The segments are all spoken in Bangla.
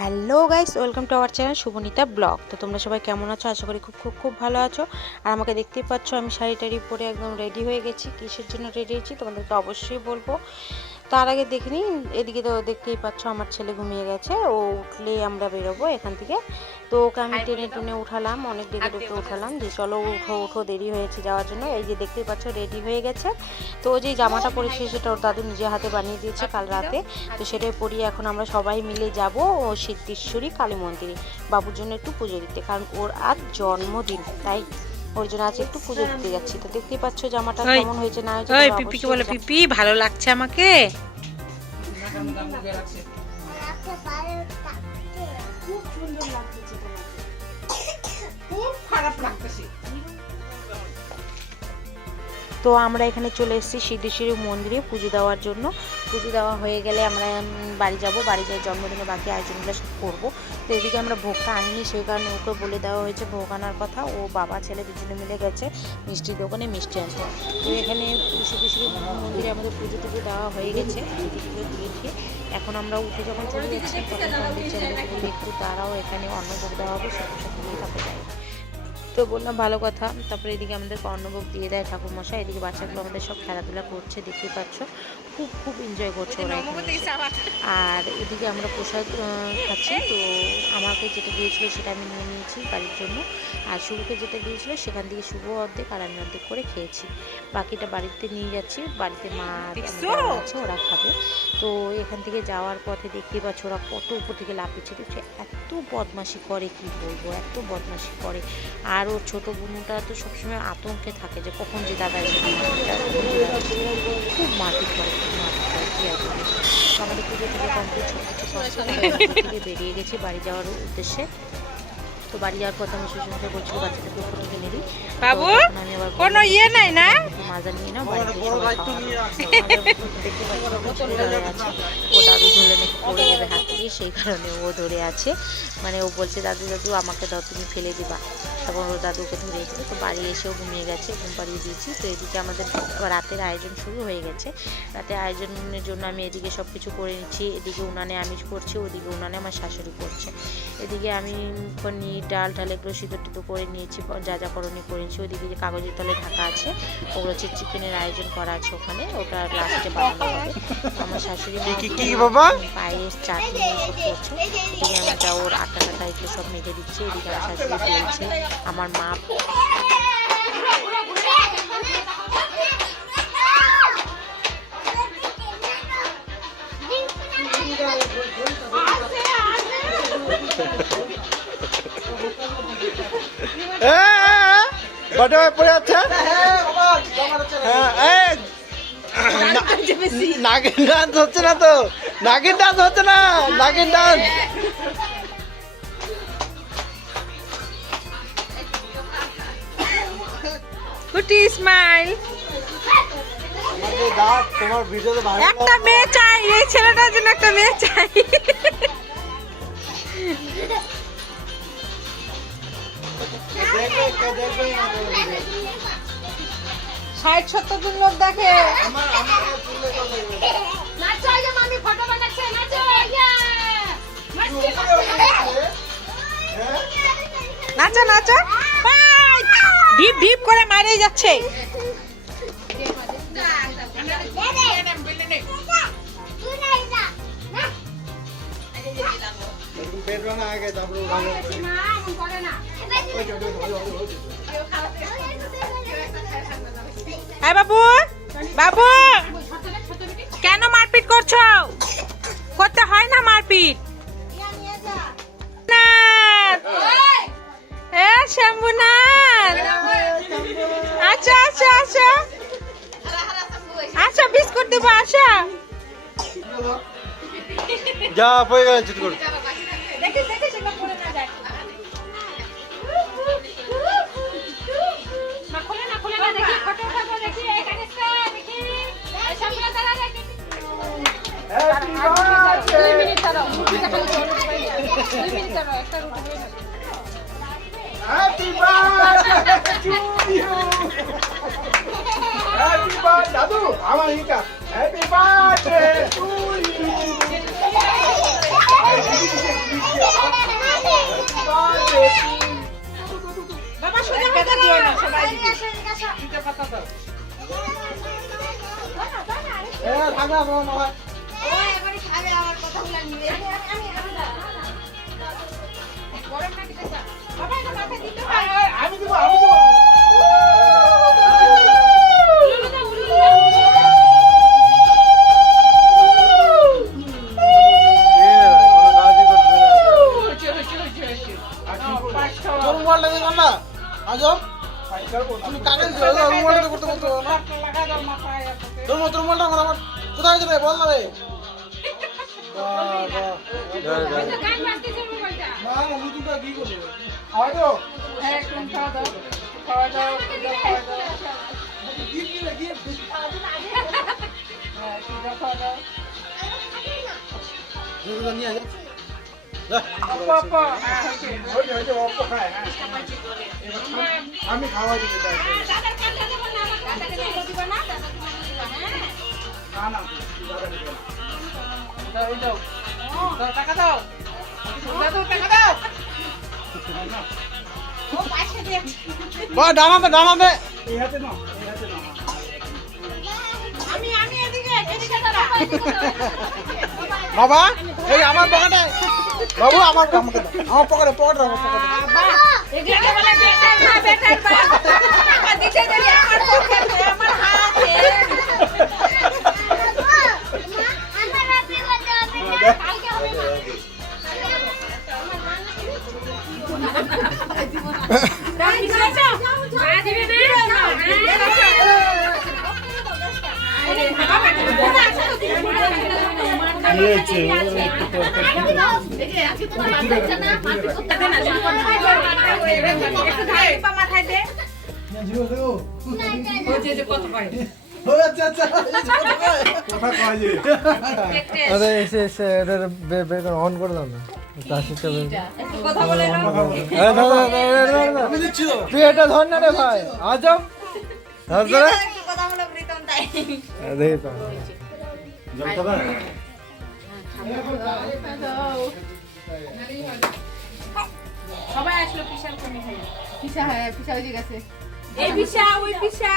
Hello guys, welcome to our channel Shubhanita vlog. তো তোমরা সবাই কেমন আছো? আশা করি খুব খুব খুব ভালো আছো। আর আমাকে দেখতেই পাচ্ছ, আমি শাড়ি টাড়ি পরে একদম রেডি হয়ে গেছি। কিসের জন্য রেডি হয়েছি তোমাদেরকে অবশ্যই বলবো। তার আগে দেখে নিই, এদিকে তো দেখতেই পাচ্ছ আমার ছেলে ঘুমিয়ে গেছে। ও উঠলেই আমরা বেরোবো এখান থেকে। তো ওকে আমি টেনে টুনে উঠালাম, অনেক ডেকে ডেকে উঠালাম যে চলো উঠো উঠো, দেরি হয়েছে যাওয়ার জন্য। এই যে দেখতেই পাচ্ছ রেডি হয়ে গেছে। তো ও যে জামাটা পরেছে সেটা ওর দাদু নিজে হাতে বানিয়ে দিয়েছে কাল রাতে। তো সেটাই পরিয়ে এখন আমরা সবাই মিলে যাব ও সিদ্ধেশ্বরী কালী মন্দিরে বাবুর জন্য একটু পুজো দিতে, কারণ ওর আজ জন্মদিন, তাই ওর জন্য আজ একটু পুজো দিতে যাচ্ছি। তো দেখতেই পাচ্ছ জামাটা কেমন হয়েছে না হয়েছে। পিপিকে বলে পিপি ভালো লাগছে আমাকে। খুব সুন্দর লাগছে, খুব খারাপ লাগতেছে। তো আমরা এখানে চলে এসেছি সিদ্ধেশ্বরী মন্দিরে পুজো দেওয়ার জন্য। পুজো দেওয়া হয়ে গেলে আমরা বাড়ি যাব, বাড়ি যাই জন্মদিনে বাকি আয়োজনগুলো সব করবো। তো এদিকে আমরা ভোগটা আনিনি, সেই কারণে ওকে বলে দেওয়া হয়েছে ভোগ আনার কথা। ও বাবা ছেলে দুজনে মিলে গেছে মিষ্টির দোকানে মিষ্টি আনতে। তো এখানে সিদ্ধেশ্বরী মন্দিরে আমাদের পুজো টুজো দেওয়া হয়ে গেছে, পুজো দিয়েছি। এখন আমরা উঠে যখন চলে যাচ্ছি তখন পণ্ডিত চন্দ্রপুরে একটু দাঁড়াও, এখানে অন্নভোগ দেওয়া হবে, সব নিয়ে তারপরে যাই। তো বললাম ভালো কথা। তারপরে এদিকে আমাদের অন্নভোগ দিয়ে দেয় ঠাকুরমশাই। এদিকে বাচ্চাগুলো আমাদের সব খেলাধুলা করছে, দেখতে পাচ্ছ খুব খুব এনজয় করছে ওরা এখানে। আর এদিকে আমরা প্রসাদ খাচ্ছি। তো আমাকে যেটা দিয়েছিল সেটা আমি নিয়ে নিয়েছি বাড়ির জন্য, আর শুভকে যেটা দিয়েছিল সেখান থেকে শুভ অর্ধেক আর আমি অর্ধেক করে খেয়েছি। বাকিটা বাড়িতে নিয়ে যাচ্ছি, বাড়িতে মা আছে ওরা খাবে। তো এখান থেকে যাওয়ার পথে দেখতে পাচ্ছ ওরা কত উপর থেকে লাফিয়েছে, দেখছে এত বদমাশি করে কি বলবো, এত বদমাশি করে। আর ওর ছোটো বোনটা তো সবসময় আতঙ্কে থাকে যে কখন যে দাদা এসে খুব মারপিট করে, খুব মারপিট করে কি আর বলি। আমাদের পুজো থেকে কমপ্লিট সব কিছু থেকে বেরিয়ে গেছি বাড়ি যাওয়ার উদ্দেশ্যে। তো বাড়ি যাওয়ার পথে আমি শ্বশুরমশাই বলছিল বাচ্চাদেরকে ফটো কিনে দিই। বাবু কোনো ইয়ে নাই না, মাজা নিয়ে নাও বাড়িতে দেখতে পাচ্ছি ও দাদু ধরলে নাকি পড়ে যাবে হাত থেকে, সেই কারণে ও ধরে আছে। মানে ও বলছে দাদু দাদু আমাকে দাও, তুমি ফেলে দিবা। তখন ওর দাদুকে ধরে দিল। তো বাড়ি এসেও ঘুমিয়ে গেছে, ঘুম পাড়িয়ে দিয়েছি। তো এদিকে আমাদের রাতের আয়োজন শুরু হয়ে গেছে। রাতের আয়োজনের জন্য আমি এদিকে সব কিছু করে নিচ্ছি। এদিকে উনানে আমি করছি, ওদিকে উনানে আমার শাশুড়ি করছে। এদিকে আমি পনির ডাল ঢাল এগুলো সিদ্ধ টিদ্ধ করে নিয়েছি, যা যা করণীয় করেছি। ওদিকে যে কাগজের তলে ঢাকা আছে ওগুলো হচ্ছে চিকেনের আয়োজন করা আছে ওখানে, ওটা লাস্টে বানানো হবে। আমার শাশুড়ি পায়েস চাটনি এসব করছে। এদিকে আমার যা ওর আটা টাটা এগুলো সব মেখে দিচ্ছে। এদিকে আমার শাশুড়ি বলছে, আমার মা পড়ে আছে নাগিন ডান্স হচ্ছে না, তো নাগিন ডান্স হচ্ছে না, নাগিন ডান্স। কুটি স্মাইল। তোমার ভিডিওতে একটা মেয়ে চাই, এই ছেলেটার জন্য একটা মেয়ে চাই। 60-70 জন লোক দেখে। নাচো নাচো, ঢিপ ঢিপ করে মারিয়ে যাচ্ছে। বাবু বাবু কেন মারপিট করছো? করতে হয় না মারপিট। শম্ভুনাথ আচ্ছা আচ্ছা আচ্ছা আচ্ছা, বিস্কুট দিব আচ্ছা। যা পড়ে গেল চুট করে। Happy birthday to you. Happy birthday, দাদু আমার এটা। Happy birthday to you. আমি দিব আমি দিব কোথায় যাবে বল না রে কি করবে হয়তো আমি খাওয়া দিতে চাই টাকা দাও ডানাতে ডানাতে বাবা এই আমার পকেটে বাবু আমার পকেটে আমার পকেটে পকেটে অন করে দাও না তুই এটা ধর না রে ভাই আজম সবাই আসলো পিসা কমে খাই পিসা হ্যাঁ পিসা হয়ে গেছে এই পিসা ওই পিসা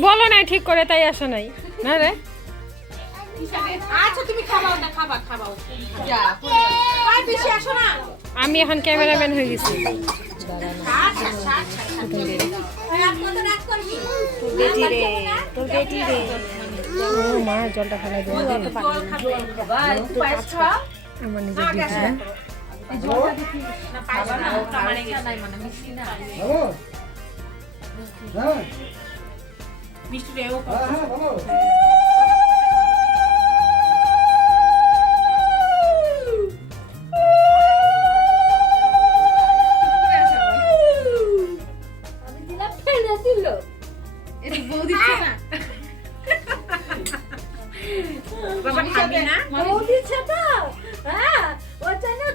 বলো না ঠিক করে তাই আসা নাই না রে আচ্ছা তুমি খাবাও না খাবাও যা আর পিসা আসো না আমি এখন ক্যামেরাম্যান হয়ে গেছি তোর বেটি রে ও মা জলটা ফেলাই দেবো আমার নিজের দিদি না মিষ্টি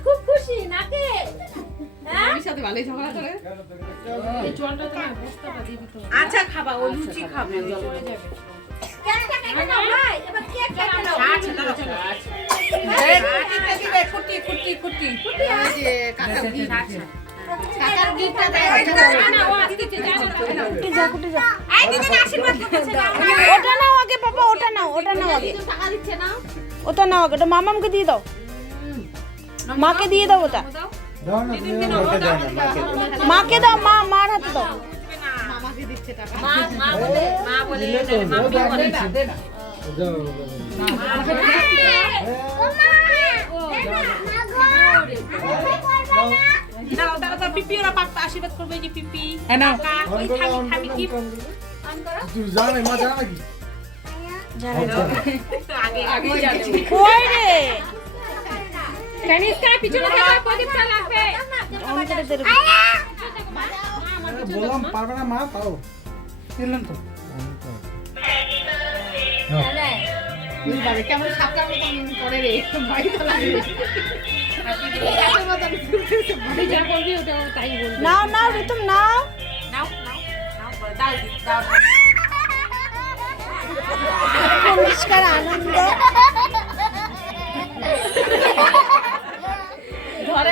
খুব খুশি নাকি আচ্ছা খাবা ও লুচি খাবে ওটা নাও আগে বাবা ওটা নাও আগে ওটা নাও আগে ওটা মামামকে দিয়ে দাও মাকে দিয়ে দাও ওটা মাকে দাও মার হাতে দাও পিপি ওরা আশীর্বাদ করবে যে পিপি বললাম পারবে না মা তাও কিনলেন তো কেমন সাপটার মতন করে রে বাড়ি তো লাগে যা করবি ওটা তাই বলবি নাও নাও রিতম নাও পুরস্কার আনন্দ ধরে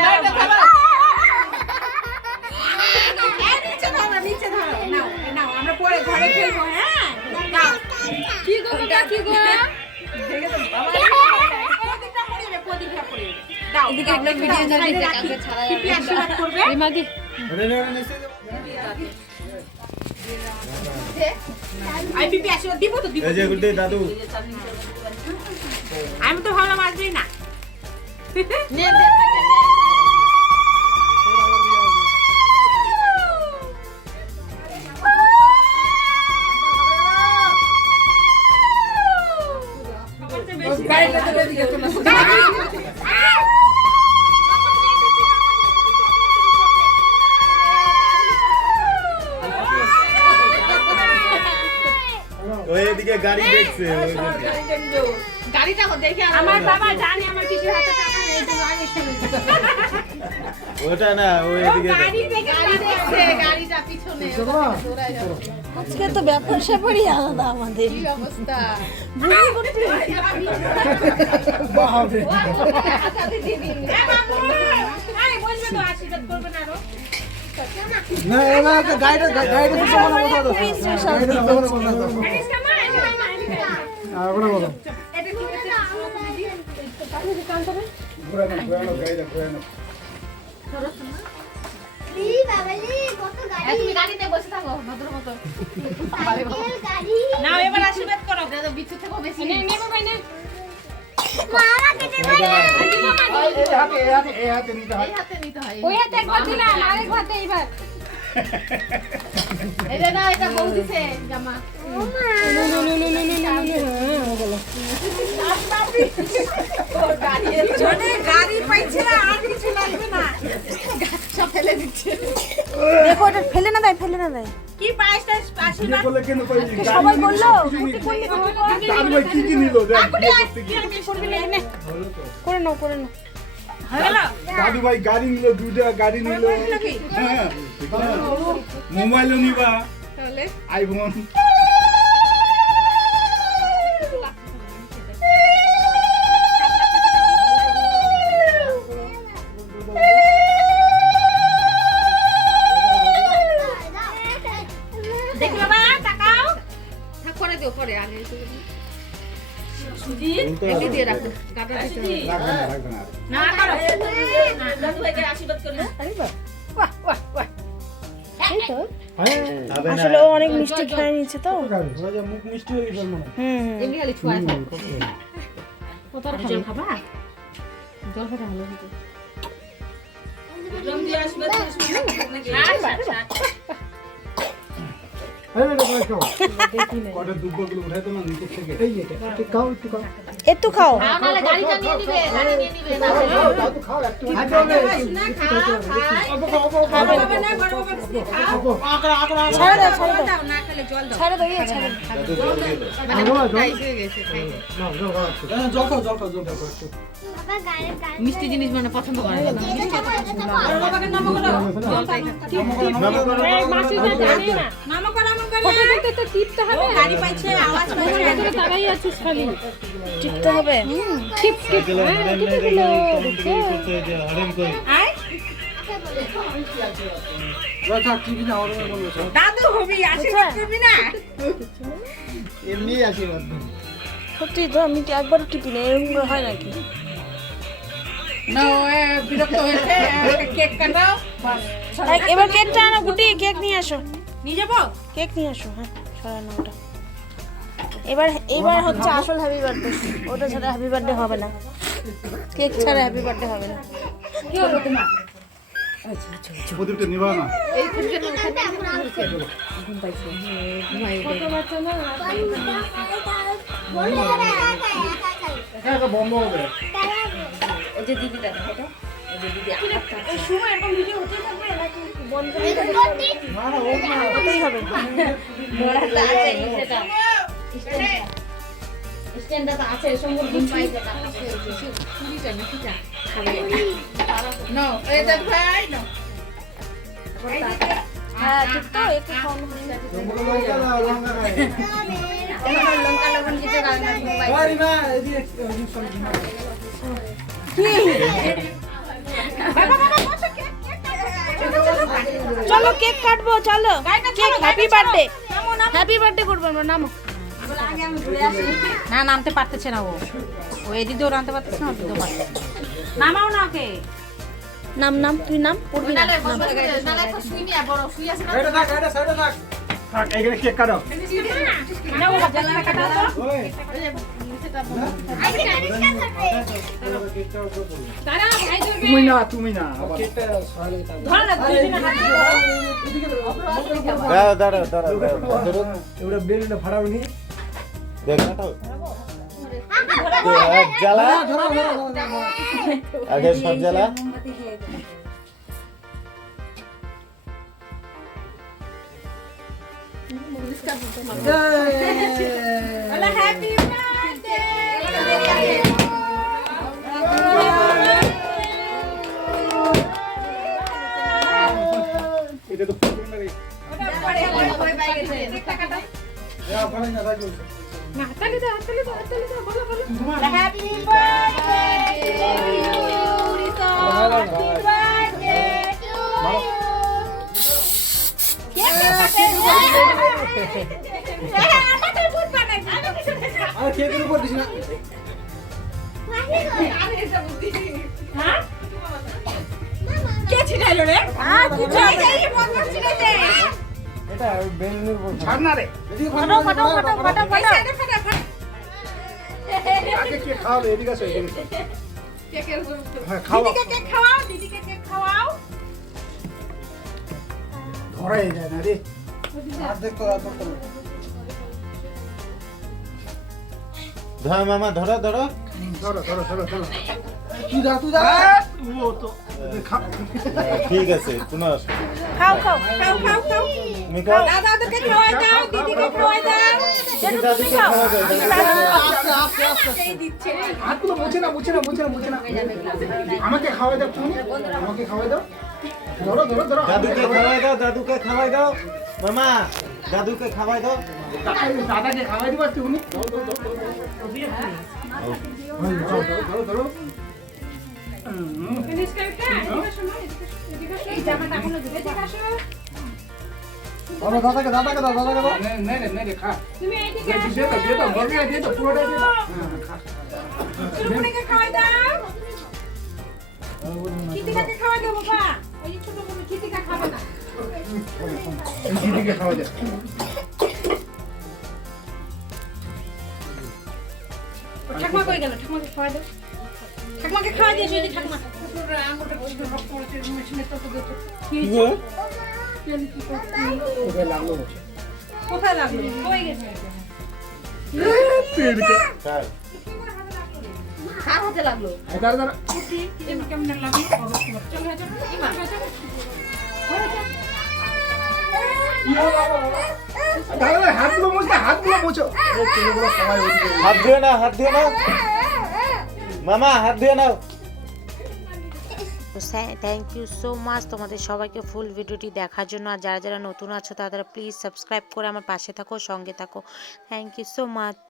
ওদিকে একটা ভিডিও চালিয়ে কালকে ছাড়া যাবে আশীর্বাদ করবে রিমাদি আই পিপি আশীর্বাদ দিব তো দিব এই যে গুড্ডে দাদু আমি তো ভাবলাম আসবেই না নে ওই এদিকে গাড়ি দেখছে গাড়িটা দেখে আমার বাবা জানে আমার পিসির হাতে টাকা নেই তো আমি শুনেছি ওটা না ওই এদিকে গাড়ি দেখছে গাড়িটা পিছনে দৌড়ায় যাচ্ছে আজকে তো ব্যাপার স্যাপারই আলাদা আমাদের কি অবস্থা বাবা হাতে দিয়ে দিন এ বাবু আরে বলবে তো আশীর্বাদ করবে না আরো না এবার তো গাড়িটা তো সামনে বসা দাও গাড়িটা সামনে বসা দাও আগুন বলো এটা কি হচ্ছে ঘোরানো গাড়িটা ঘোরানো তুমি গাড়িতে বসে থাকো ভদ্র মতো গাড়ি না এবার আশীর্বাদ করো দাদা বিচ্ছু থেকে বেশি নেবো ভাই না মারা কেটে মারে এই হাতে নিতে হয় এই হাতে নিতে হয় ওই হাতে একবার দিলাম আরেক হাতে এইবার এটা না এটা বউ দিছে জামা গাড়ি পাইছে না আর কিছু লাগবে না সব ফেলে দিচ্ছে দেখো এটা ফেলে না দেয় কি পাইছে আশীর্বাদ বলে কেন পাইছি সবাই বললো দাদু ভাই কি কি নিল করে নাও হয়ে গেল দাদু ভাই গাড়ি নিল দুইটা গাড়ি নিল হ্যাঁ মোবাইলও নিবা তাহলে আইফোন দেখি বাবা তাকাও থাক করে দিও পরে আগে সুজি এমনি দিয়ে রাখো গাটা দিতে রাখবে না না করো দাদু ভাইকে আশীর্বাদ করলে আসলে ও অনেক মিষ্টি খেয়ে নিয়েছে তো মুখ মিষ্টি হয়ে গেল মনে এমনি খালি ছুঁয়া কত জল খাবা জল খেতে ভালো হতো বিক্রম দিয়ে আশীর্বাদ কটা দুব্বগুলো উঠাই তো না নিচে থেকে এই এটা একটু খাও একটু খাও খাও নালে গাড়িটা নিয়ে নিবে গাড়ি নিয়ে নিবে না দাদু খাও একটু না খাও ছাড়ে দাও দাও না খেলে জল দাও ছাড়ে দাও ছাড়ে জল খাও একটু মিষ্টি জিনিস মানে পছন্দ করে না মিষ্টি এত পছন্দ না বাবাকে নাম করো জলটাই মাসিটা জানে না নাম করো ফটো দিতে তো টিপতে হবে গাড়ি পাইছে আওয়াজ ওর ভিতরে তারাই আছিস খালি টিপতে হবে টিপ টিপ হ্যাঁ টিপে দিল আয় দাদু হবি আশীর্বাদ করবি না এমনি আশীর্বাদ সত্যি তো আমি একবারও টিপি না এরকম হয় নাকি না বিরক্ত হয়েছে কেক কাটাও এবার কেকটা আনো গুটি কেক নিয়ে আসো নিয়ে যাবো কেক নিয়ে আসো হ্যাঁ সরানো ওটা এবার হচ্ছে আসল হ্যাপি বার্থডে ওটা ছাড়া হ্যাপি বার্থডে হবে না কেক ছাড়া হ্যাপি বার্থডে হবে না কি হলো তোমার প্রদীপটা নিবা না এই খুঁজে এটা বন্ধ হবে এই যে দিদিটা দেখো এই সময় এরকম ভিডিও হতেই থাকবে নাকি বন্ধ না না ও না হতেই হবে মোড়াটা আছে সেটা স্ট্যান্ডটা তো আছে সঙ্গে ঘুম পাই যেটা চুরিটা নাকিটা খাবে নো এই দেখ ভাই নো হ্যাঁ ঠিক তো একটু খাওয়ানো হয়ে গেছে লঙ্কা লবণ কিছু রান্না মোবাইল আরে না এদিকে চলো কেক কাটবো চলো কেক হ্যাপি বার্থডে করবো আমরা নামো না নামতে পারতেছে না ও এদিকেও নামতে পারতেছে না ওদিকেও পারতেছে নামাও না ওকে। নাম নাম তুই নাম পড়বি না। নালে একটা শুই নিয়ে বড় শুই আছে না এটা থাক এটা সাইডে থাক থাক এইখানে কেক কাটো না ও জানা কাটা দাও। ওই দাঁড়া ভাই ধরবে। তুমি না আবার ধর না দুজনে হাত দাঁড়া দাঁড়া এবারে বেলটা ফাড়াওনি দেখ না তো জ্বালা আগে সব জ্বালা বলে হ্যাপি বার্থডে এটা তো ফুটবে না রে পরে বাইরে গেছে ফাড়াই না রাখো না হাততালি দাও বলো বলো। Happy birthday to you Rito happy birthday আর কেকের উপর দিছ না কে ছিটাইলো রে এটা বেলুনের উপর ছাড় না রে এদিকে photo photo photo photo photo আগে কে খাওয়াবে এদিকে আসো এদিকে আসো। কেকের হ্যাঁ খাওয়া দিদিকে কেক খাওয়াও দিদিকে কেক খাওয়াও ধরাই যায় না রে আর দেখো ধর মামা ধরো ধরো ধরো তুই দা ও তো ঠিক আছে কোনো খাও খাও খাও খাও খাও তুমি খাও দাদা ওদেরকে খাওয়াই দাও দিদিকে খাওয়াই দাও দাদুকে খাওয়া দাও এই দিচ্ছে হাতগুলো মুছে না আমাকে খাওয়াই দাও তুমি আমাকে খাওয়াই দাও ধরো দাদুকে খাওয়াই দাও মামা দাদুকে খাওয়াই দাও দাদাকে খাওয়াই দিবা তুমি ধরো ফিনিশ করতে এদিকে শোনো এদিকে শোনো। এই জামাটা এখনো দিতে আসো। দাদাকে দাও নে খা তুমি এদিকে দিয়ে দাও বর্গিয়া দিয়ে দাও পুরোটা দিয়ে দাও চুরমুনিকে খাওয়াই দাও কৃতিকাকে খাওয়াই দাও বাবা ওই যে ছোট বোন কৃতিকা খাবে না দিদিকে খাওয়াই দাও ঠাকমা কই গেল ঠাকমাকে খাওয়াই দাও ঠাকমাকে খাওয়াই দিয়েছো এই যে ঠাকমা আঙুলটা বসে রক্ত পড়ছে মেশিনে তো দিতে কি গো ওকে লাগলো বলছে কোথায় লাগলো কই গেছে স্যার কার হাতে লাগলো দাঁড়া এমন কেমন লাগলো চল হয়ে যাবে ইমান দাদা হাতগুলো মোছো সবাই ওদিকে হাত ধুয়ে নাও মামা হাত ধুয়ে নাও থ্যাংক ইউ সো মাচ তোমাদের সবাইকে ফুল ভিডিওটি দেখার জন্য। আর যারা যারা নতুন আছো তারা প্লিজ সাবস্ক্রাইব করে আমার পাশে থাকো, সঙ্গে থাকো। Thank you so much.